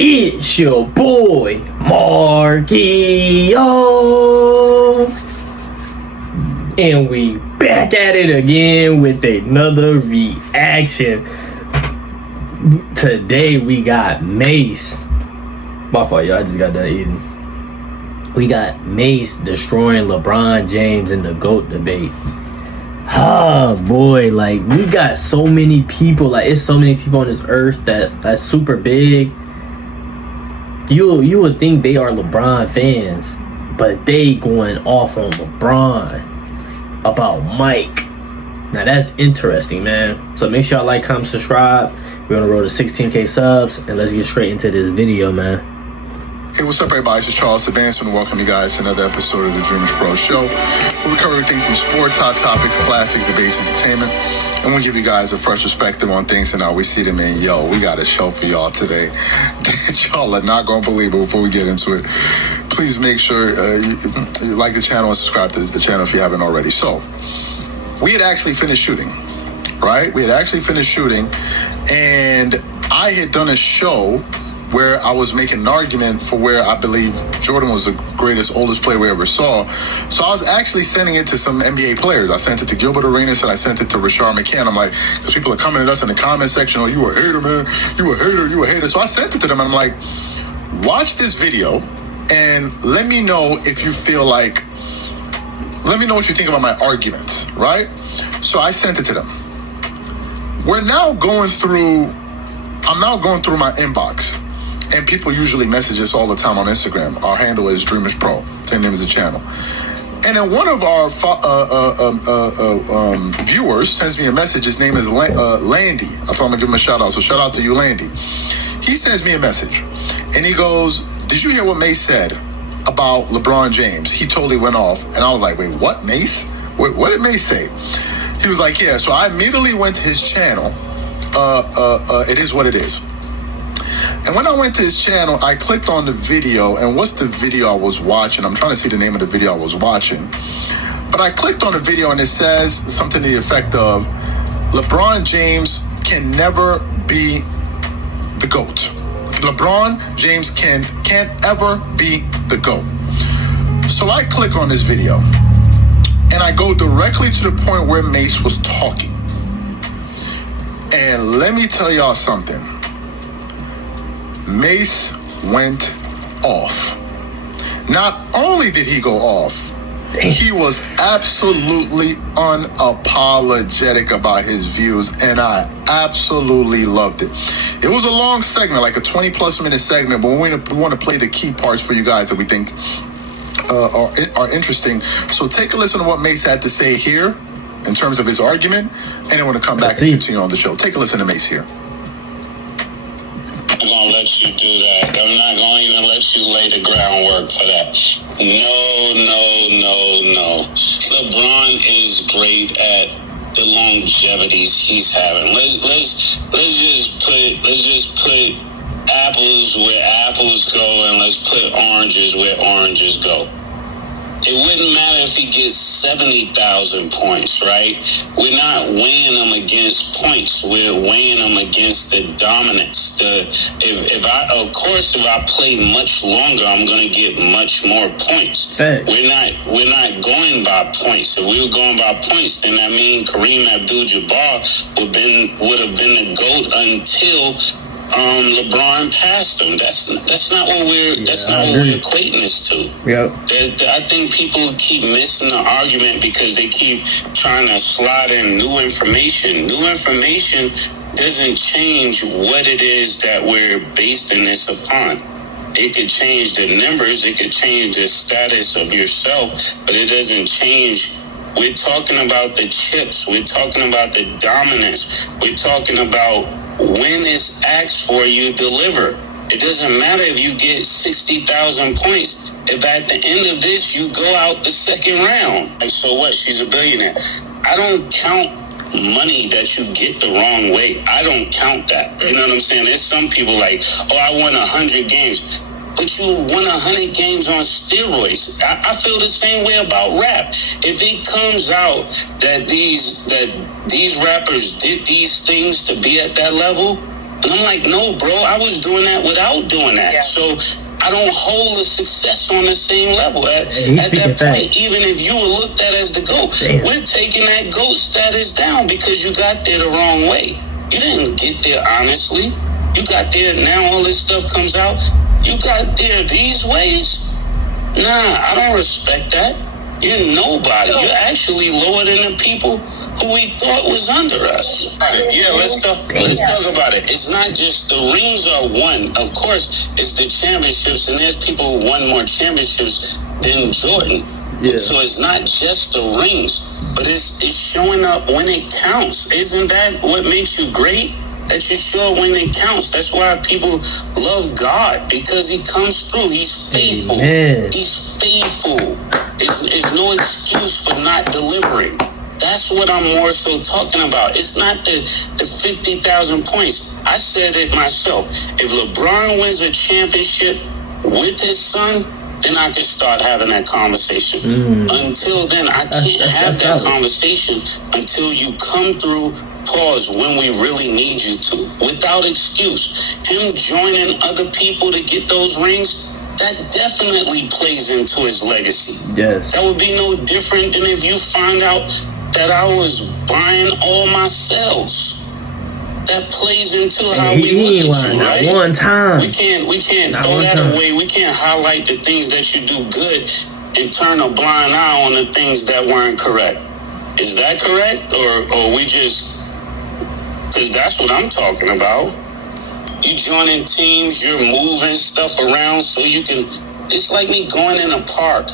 It's your boy, Marquio. And we back at it again with another reaction. Today we got Mace. My fault, y'all. I just got done eating. We got Mace destroying LeBron James in the GOAT debate. Oh boy, like we got so many people, like it's so many people on this earth that's super big. You would think they are LeBron fans, but they going off on LeBron about Mike. Now that's interesting, man. So make sure y'all like, comment, subscribe. We're on the road to 16K subs, and let's get straight into this video, man. Hey, what's up, everybody? This is Charles Advancement, and welcome you guys to another episode of the Dreamers Pro Show, where we cover everything from sports, hot topics, classic debates, entertainment, and we give you guys a fresh perspective on things and how we see them. And yo, we got a show for y'all today that y'all are not going to believe. But before we get into it, please make sure you like the channel and subscribe to the channel if you haven't already. So, we had actually finished shooting, right? We had actually finished shooting, and I had done a show where I was making an argument for where I believe Jordan was the greatest, oldest player we ever saw. So I was actually sending it to some NBA players. I sent it to Gilbert Arenas and I sent it to Rashard McCann. I'm like, because people are coming at us in the comment section, oh, you a hater, man. You a hater. So I sent it to them and I'm like, watch this video and let me know if you feel like, let me know what you think about my arguments, right? So I sent it to them. I'm now going through my inbox. And people usually message us all the time on Instagram. Our handle is Dreamers Pro. Same name as the channel. And then one of our viewers sends me a message. His name is Landy. I told him I'm going to give him a shout out. So shout out to you, Landy. He sends me a message. And he goes, did you hear what Mace said about LeBron James? He totally went off. And I was like, wait, what, Mace? What did Mace say? He was like, yeah. So I immediately went to his channel. It is what it is. And when I went to his channel, I clicked on the video, and what's the video I was watching? I'm trying to see the name of the video I was watching. But I clicked on the video, and it says something to the effect of, LeBron James can never be the GOAT. LeBron James can't ever be the GOAT. So I click on this video, and I go directly to the point where Mace was talking. And let me tell y'all something. Mace went off. Not only did he go off, he was absolutely unapologetic about his views, and I absolutely loved it. It was a long segment, like a 20-plus minute segment, but we want to play the key parts for you guys that we think are interesting. So take a listen to what Mace had to say here in terms of his argument, and then we're going to come back and continue on the show. Take a listen to Mace here. I'm gonna let you do that. I'm not gonna even let you lay the groundwork for that. No. LeBron is great at the longevities he's having. Let's just put apples where apples go, and let's put oranges where oranges go. It wouldn't matter if he gets 70,000 points, right? We're not weighing him against points. We're weighing him against the dominance. If I play much longer, I'm going to get much more points. Thanks. We're not going by points. If we were going by points, then that means Kareem Abdul-Jabbar would have been the GOAT until LeBron passed him. That's not what we're equating this to. Yep. I think people keep missing the argument because they keep trying to slide in new information. New information doesn't change what it is that we're basing this upon. It could change the numbers, it could change the status of yourself, but it doesn't change. We're talking about the chips. We're talking about the dominance. We're talking about when it's asked for, you deliver. It doesn't matter if you get 60,000 points. If at the end of this, you go out the second round. Like, so what? She's a billionaire. I don't count money that you get the wrong way. I don't count that. You know what I'm saying? There's some people like, oh, I won 100 games. But you won 100 games on steroids. I feel the same way about rap. If it comes out that these rappers did these things to be at that level, And I'm like, no, bro, I was doing that without doing that. Yeah. So I don't hold the success on the same level. At that point, even if you were looked at as the GOAT, we're taking that GOAT status down because you got there the wrong way. You didn't get there honestly. You got there, now all this stuff comes out. You got there these ways? Nah, I don't respect that. You're nobody. You're actually lower than the people who we thought was under us. Yeah, let's talk about it. It's not just the rings are won. Of course, it's the championships, and there's people who won more championships than Jordan. Yeah. So it's not just the rings, but it's showing up when it counts. Isn't that what makes you great? That you show up when it counts. That's why people love God, because he comes through. He's faithful. Amen. He's faithful. It's no excuse for not delivering. That's what I'm more so talking about. It's not the 50,000 points. I said it myself. If LeBron wins a championship with his son, then I can start having that conversation. Until then, I can't have that conversation until you come through, pause, when we really need you to. Without excuse. Him joining other people to get those rings, that definitely plays into his legacy. Yes. That would be no different than if you find out that I was buying all my sales. That plays into how we look at you, right? One time. We can't throw that away. We can't highlight the things that you do good and turn a blind eye on the things that weren't correct. Is that correct? Or we just... Because that's what I'm talking about. You joining teams, you're moving stuff around so you can... It's like me going in a park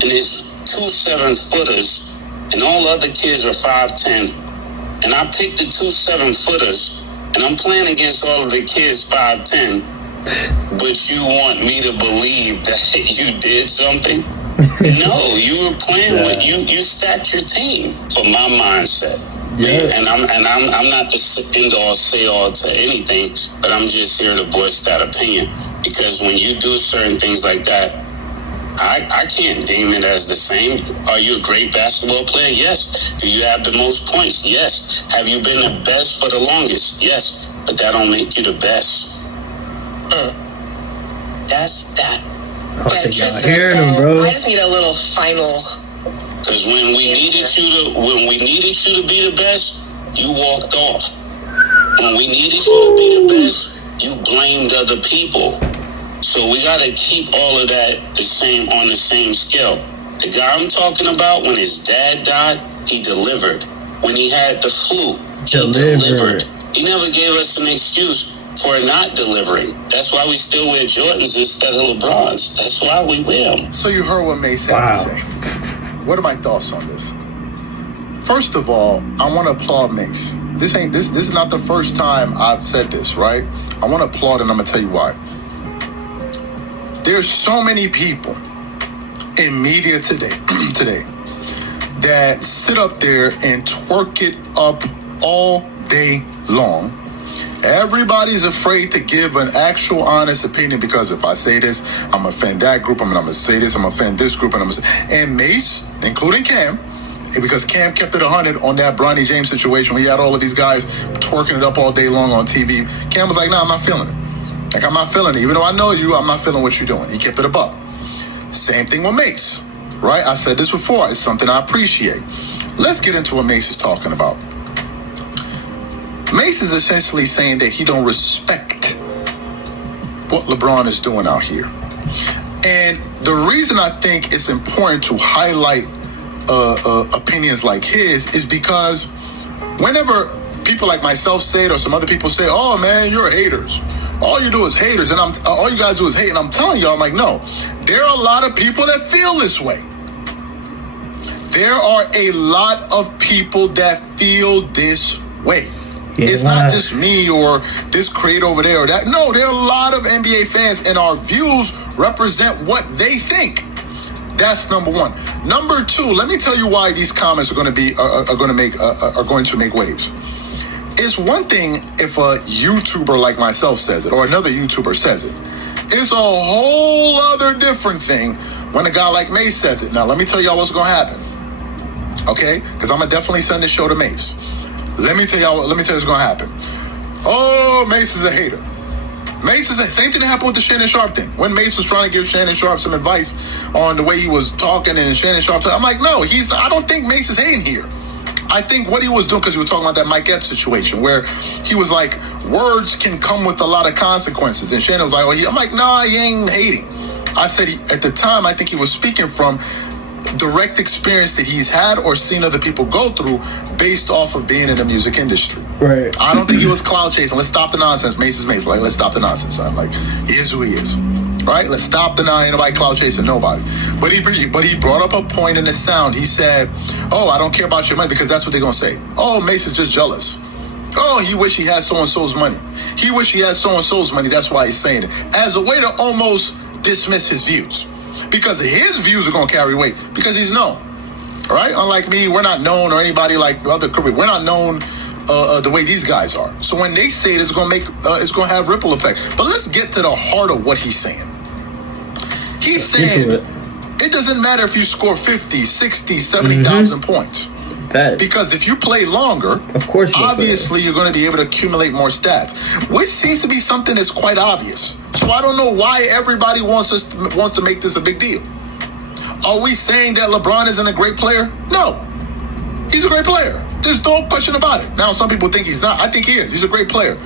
and there's 2 7-footers and all the other kids are 5'10". And I picked the 2 7-footers and I'm playing against all of the kids 5'10". But you want me to believe that you did something? No, you were playing with... You stacked your team for my mindset. Yeah. And I'm not the end all say all to anything, but I'm just here to voice that opinion, because when you do certain things like that, I can't deem it as the same. Are you a great basketball player? Yes. Do you have the most points? Yes. Have you been the best for the longest? Yes. But that don't make you the best. That's that. I just need a little final. Because when we needed you to be the best, you walked off. When we needed you to be the best, you blamed other people. So we got to keep all of that on the same scale. The guy I'm talking about, when his dad died, he delivered. When he had the flu, he delivered. He never gave us an excuse for not delivering. That's why we still wear Jordans instead of LeBrons. That's why we wear them. So you heard what Mace had to say. What are my thoughts on this? First of all, I want to applaud Mace. This is not the first time I've said this, right? I want to applaud, and I'm gonna tell you why. There's so many people in media today that sit up there and twerk it up all day long. Everybody's afraid to give an actual honest opinion, because if I say this, I'm going to offend that group, I'm going to say this, I'm going to offend this group, and Mace, including Cam, because Cam kept it 100 on that Bronny James situation where he had all of these guys twerking it up all day long on TV. Cam was like, nah, I'm not feeling it. Like, I'm not feeling it. Even though I know you, I'm not feeling what you're doing. He kept it above. Same thing with Mace, right? I said this before. It's something I appreciate. Let's get into what Mace is talking about. Mace is essentially saying that he don't respect what LeBron is doing out here. And the reason I think it's important to highlight opinions like his is because whenever people like myself say it, or some other people say, oh man, you're haters. All you do is haters, and all you guys do is hate. And I'm telling y'all, I'm like, no, there are a lot of people that feel this way. There are a lot of people that feel this way. It's not just me or this creator over there or that. No, there are a lot of NBA fans, and our views represent what they think. That's number one. Number two, let me tell you why these comments are going to make waves. It's one thing if a YouTuber like myself says it, or another YouTuber says it. It's a whole other different thing when a guy like Mace says it. Now, let me tell y'all what's going to happen. Okay? Because I'm going to definitely send this show to Mace. Let me tell you what's going to happen. Oh, Mace is a hater. Mace is same thing that happened with the Shannon Sharp thing. When Mace was trying to give Shannon Sharp some advice on the way he was talking, and Shannon Sharp, I'm like, no, I don't think Mace is hating here. I think what he was doing, because he was talking about that Mike Epps situation, where he was like, words can come with a lot of consequences. And Shannon was like, I'm like, nah, he ain't hating. I said, at the time, I think he was speaking from direct experience that he's had or seen other people go through based off of being in the music industry. Right. I don't think he was cloud chasing. Let's stop the nonsense. Mace is Mace. Like, let's stop the nonsense. I'm like, he is who he is. Right? Let's stop the nonsense. Ain't nobody cloud chasing nobody. But he brought up a point in the sound. He said, oh, I don't care about your money, because that's what they're going to say. Oh, Mace is just jealous. Oh, he wish he had so-and-so's money. He wish he had so-and-so's money. That's why he's saying it. As a way to almost dismiss his views. Because his views are going to carry weight. Because he's known. All right? Unlike me, we're not known, or anybody like other career. We're not known the way these guys are. So when they say it, it's going to have ripple effect. But let's get to the heart of what he's saying. He's saying it doesn't matter if you score 50, 60, 70,000 points. Because if you play longer, of course, obviously you're going to be able to accumulate more stats, which seems to be something that's quite obvious. So I don't know why everybody wants to make this a big deal. Are we saying that LeBron isn't a great player? No, he's a great player. There's no question about it. Now, some people think he's not. I think he is. He's a great player.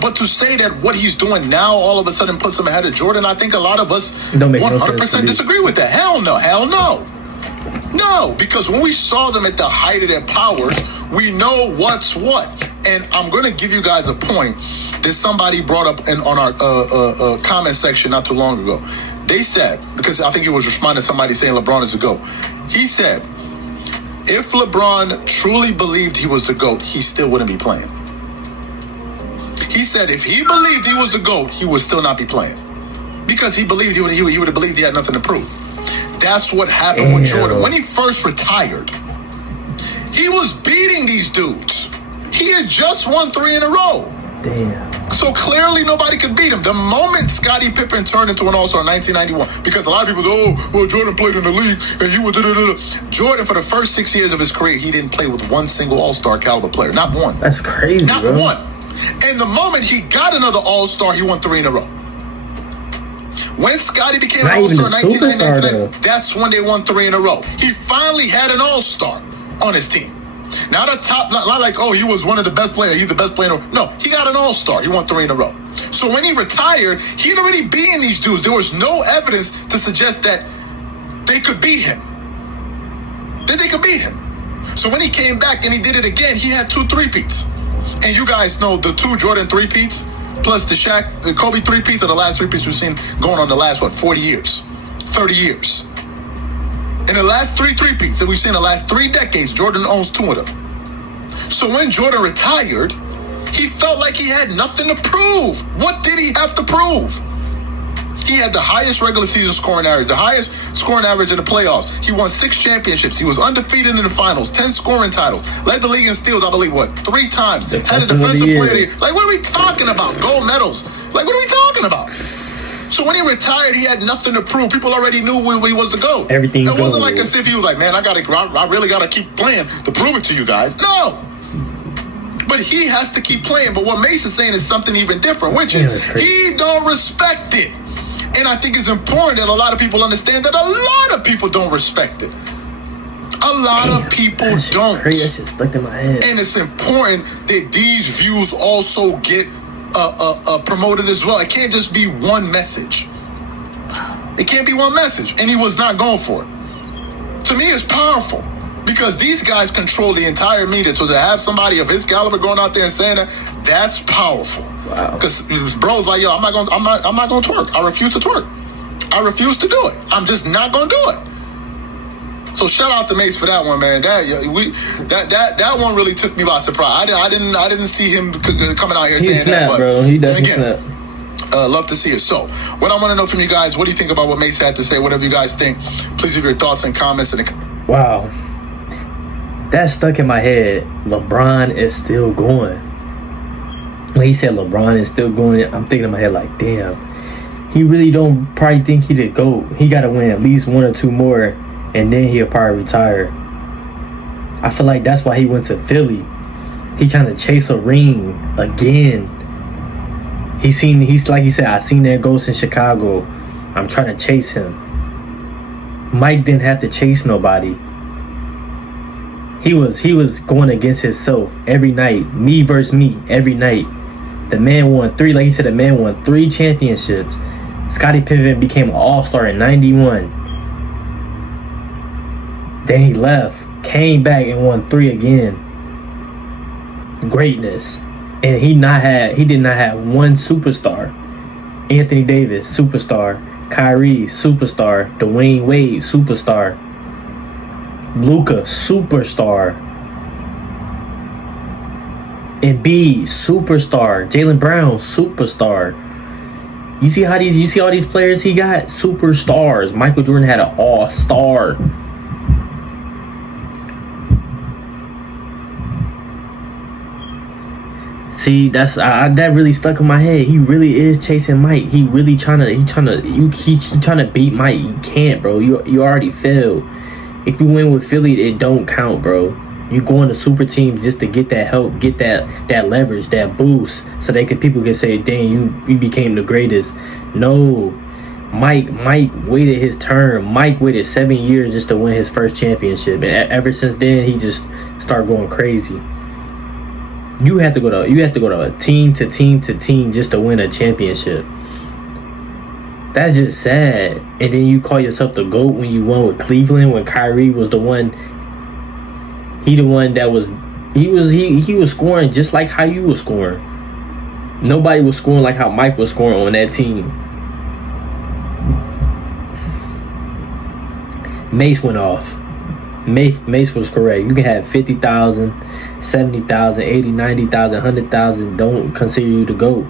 But to say that what he's doing now all of a sudden puts him ahead of Jordan, I think a lot of us 100% disagree with that. Hell no. Hell no. No, because when we saw them at the height of their powers, we know what's what. And I'm going to give you guys a point that somebody brought up on our comment section not too long ago. They said, because I think it was responding to somebody saying LeBron is the GOAT. He said, if LeBron truly believed he was the GOAT, he still wouldn't be playing. He said if he believed he was the GOAT, he would still not be playing. Because he believed he would have believed he had nothing to prove. That's what happened with Jordan. When he first retired, he was beating these dudes. He had just won 3 in a row. Damn. So clearly nobody could beat him. The moment Scottie Pippen turned into an All-Star in 1991, because a lot of people say, Jordan played in the league and he was Jordan, for the first 6 years of his career, he didn't play with one single All-Star caliber player. Not one. That's crazy, Not bro. one. And the moment he got another All-Star, he won 3 in a row. When Scottie became an All-Star in 1999, that's when they won 3 in a row. He finally had an All-Star on his team. Not a top, not like, he was one of the best players. He's the best player. No, he got an All-Star. He won 3 in a row. So when he retired, he'd already beaten these dudes. There was no evidence to suggest that they could beat him. So when he came back and he did it again, he had 2 three-peats. And you guys know the 2 Jordan three-peats plus the Kobe three-peats are the last three-peats we've seen going on the last, 40 years, 30 years. In the last 3 three-peats that we've seen in the last 3 decades, Jordan owns 2 of them. So when Jordan retired, he felt like he had nothing to prove. What did he have to prove? He had the highest regular season scoring average, the highest scoring average in the playoffs. He won 6 championships. He was undefeated in the finals, 10 scoring titles. Led the league in steals, I believe, 3 times. Had a defensive player of the year. Like, what are we talking about? Gold medals. Like, what are we talking about? So when he retired, he had nothing to prove. People already knew where he was to go. Everything It wasn't like as if he was like, man, I really got to keep playing to prove it to you guys. No. But he has to keep playing. But what Mace is saying is something even different, which is he don't respect it. And I think it's important that a lot of people understand that a lot of people don't respect it. A lot of people don't. Crazy. That shit stuck in my head. And it's important that these views also get promoted as well. It can't just be one message. It can't be one message. And he was not going for it. To me, it's powerful. Because these guys control the entire media. So to have somebody of his caliber going out there and saying that, that's powerful. Wow. Because bro's like, yo, I'm not gonna twerk. I refuse to twerk. I refuse to do it. I'm just not gonna do it. So shout out to Mace for that one, man. That one really took me by surprise. I didn't see him coming out here saying that. But bro. He definitely snapped. Love to see it. So, what I want to know from you guys, what do you think about what Mace had to say? Whatever you guys think, please leave your thoughts and comments. Wow. That stuck in my head. LeBron is still going. When he said LeBron is still going, I'm thinking in my head like, damn. He really don't probably think he did go. He got to win at least 1 or 2 more, and then he'll probably retire. I feel like that's why he went to Philly. He trying to chase a ring again. He's like he said, I seen that ghost in Chicago. I'm trying to chase him. Mike didn't have to chase nobody. He was going against himself every night. Me versus me every night. The man won 3, like he said, the man won 3 championships. Scottie Pippen became an all-star in 91. Then he left, came back and won 3 again. Greatness. And he did not have one superstar. Anthony Davis, superstar. Kyrie, superstar. Dwayne Wade, superstar. Luka, superstar. Embiid, superstar. Jaylen Brown, superstar. You see all these players he got? Superstars. Michael Jordan had an all-star. See, that really stuck in my head. He really is chasing Mike. He really trying to beat Mike. You can't, bro. You already failed. If you win with Philly, it don't count, bro. You going to super teams just to get that help, get that leverage, that boost, so people can say, "Dang, you became the greatest." No, Mike waited his turn. Mike waited 7 years just to win his first championship, and ever since then, he just started going crazy. You have to go to team to team just to win a championship. That's just sad. And then you call yourself the GOAT when you won with Cleveland, when Kyrie was the one. He was scoring just like how you was scoring. Nobody was scoring like how Mike was scoring on that team. Mace went off. Mace was correct. You can have 50,000, 70,000, 80, 90,000, 100,000. Don't consider you the GOAT.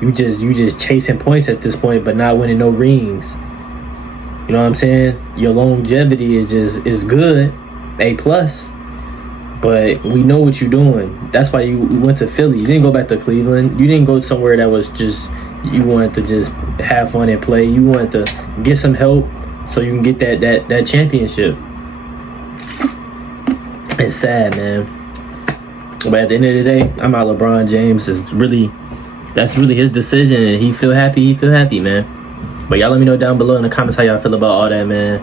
You just chasing points at this point, but not winning no rings. You know what I'm saying? Your longevity is good, A+. But we know what you're doing. That's why you went to Philly. You didn't go back to Cleveland. You didn't go somewhere that was just, you wanted to just have fun and play. You wanted to get some help so you can get that championship. It's sad, man. But at the end of the day, I'm out. LeBron James that's really his decision, and he feel happy, man. But y'all let me know down below in the comments how y'all feel about all that, man.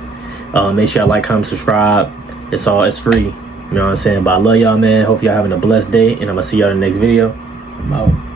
Make sure y'all like, comment, subscribe. It's free. You know what I'm saying? But I love y'all, man. Hope y'all having a blessed day, and I'm gonna see y'all in the next video. I'm out.